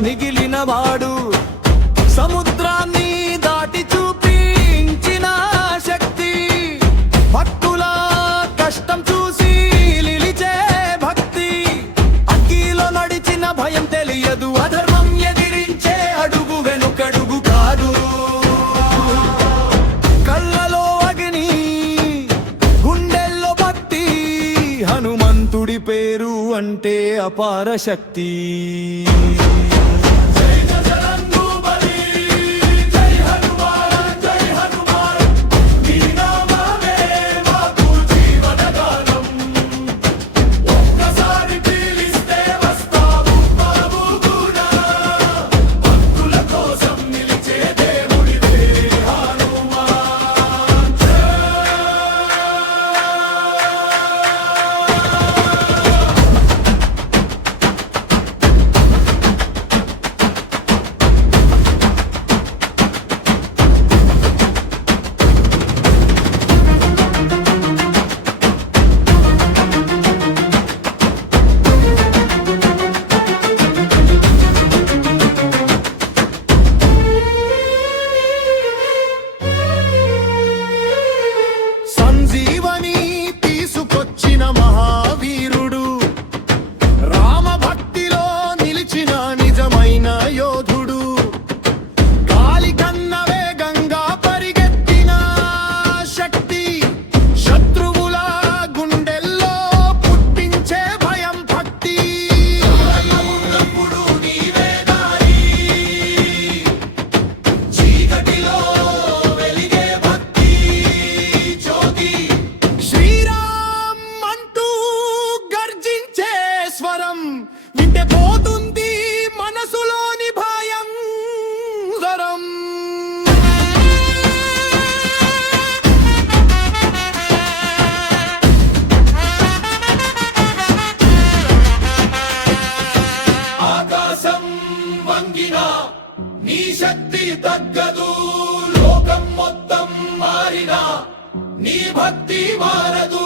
మిగిలినవాడు సముద్రాన్ని దాటి చూపించిన శక్తి భక్తుల కష్టం చూసి నిలిచే భక్తి అగ్గిలో నడిచిన భయం తెలియదు అధర్మం ఎదిరించే అడుగు వెనుకడుగు కాదు కళ్ళలో అగ్ని గుండెల్లో భక్తి హనుమంతుడి పేరు అంటే అపార శక్తి వింటే పోతుంది మనసులోని భయం జరం ఆకాశం వంగినా నీ శక్తి తగ్గదు లోకం మొత్తం మారినా నీ భక్తి మారదు